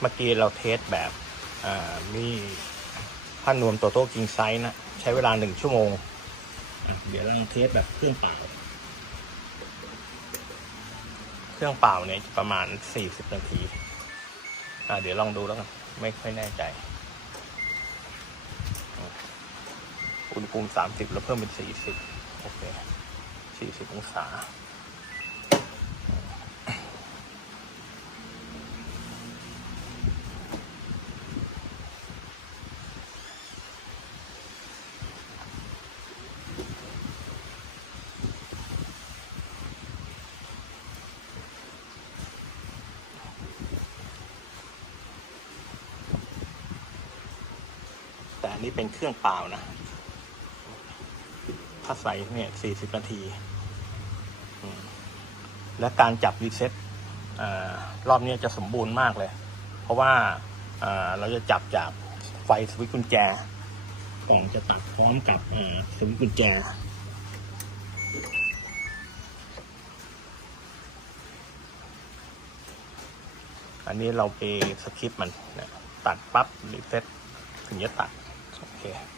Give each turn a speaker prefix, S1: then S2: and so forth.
S1: เมื่อกี้เราเทสแบบอ่ามีผ้านวมโตโต้กิงไซส์นะ ใช้เวลาหนึ่งชั่วโมง เดี๋ยวลองเทสแบบเครื่องเปล่า เครื่องเปล่าเนี่ยประมาณสี่สิบนาทีเดี๋ยวลองดูแล้วกันไม่ค่อยแน่ใจ อุณหภูมิสามสิบแล้วเพิ่มเป็นสี่สิบโอเคสี่สิบองศา แต่อันนี้เป็นเครื่องเปล่านะ ถ้าใส่เนี่ยสี่สิบนาที และการจับรีเซ็ตอรอบนี้จะสมบูรณ์มากเลย เพราะว่าเราจะจับจากไฟสวิตช์กุญแจกล่องจะตัดพร้อมกับสวิตช์กุญแจอันนี้เราไปสคิปมัน ตัดปั๊บรีเซ็ตถึงจะตัด โอเค